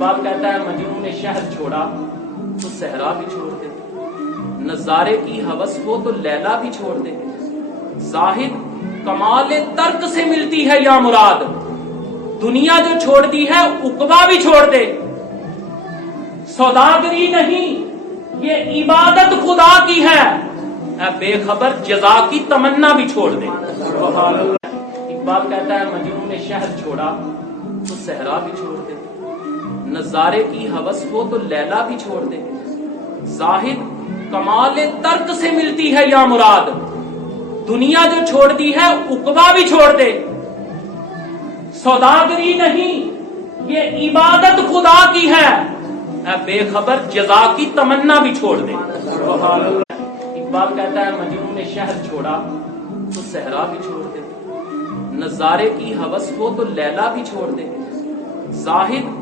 اقبال کہتا ہے مجنون نے شہر چھوڑا تو صحرا بھی چھوڑ دے، نظارے کی ہوس ہو تو لیلا بھی چھوڑ دے، زاہد کمال ترک سے ملتی ہے یا مراد، دنیا جو چھوڑ دی ہے عقبہ بھی چھوڑ دے، سوداگری نہیں یہ عبادت خدا کی ہے، اے بے خبر جزا کی تمنا بھی چھوڑ دے۔ اقبال کہتا ہے مجنون نے شہر چھوڑا تو صحرا بھی چھوڑ دے، نظارے کی ہوس ہو تو لیلا بھی چھوڑ دے، زاہد کمال ترک سے ملتی ہے یا مراد، دنیا جو چھوڑ دی ہے عقبہ بھی چھوڑ دے، سوداگری نہیں یہ عبادت خدا کی ہے، اے بے خبر جزا کی تمنا بھی چھوڑ دے۔ اقبال کہتا ہے مجنون نے شہر چھوڑا تو صحرا بھی چھوڑ دے، نظارے کی ہوس ہو تو لیلا بھی چھوڑ دے، زاہد